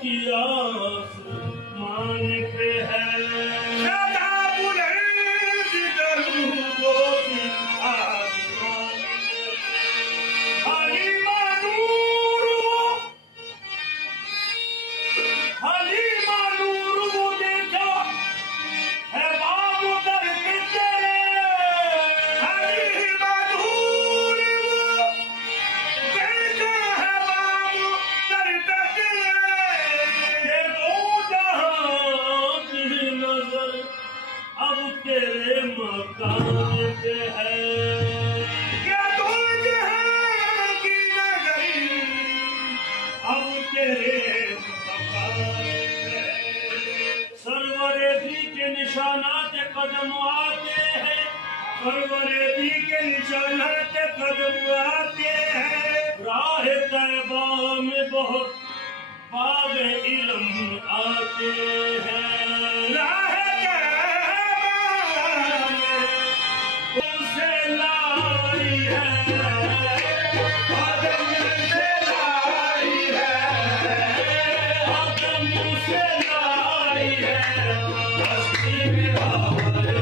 की आस मान पे है, सदा बुलंद दरूदों की आसमान हलीमा नूर वो देखा है बाब दर के तेरे, हलीमा नूर वो देखा है बाब दर पे तेरे, ये दो जहां की नजर अब तेरे मकान पे है, क्या दो जहां की नगरी अब तेरे मकान पे है। सरवरे दी के निशानात कदम आते हैं, सरवरे दी के निशानात कदम आते हैं, राह तैबा में बहुत बाग इल्म आते हैं, राह तैबा में तुमसे लाई है, आदम से लाई है, आदम से लाई है, हस्ती में हमारे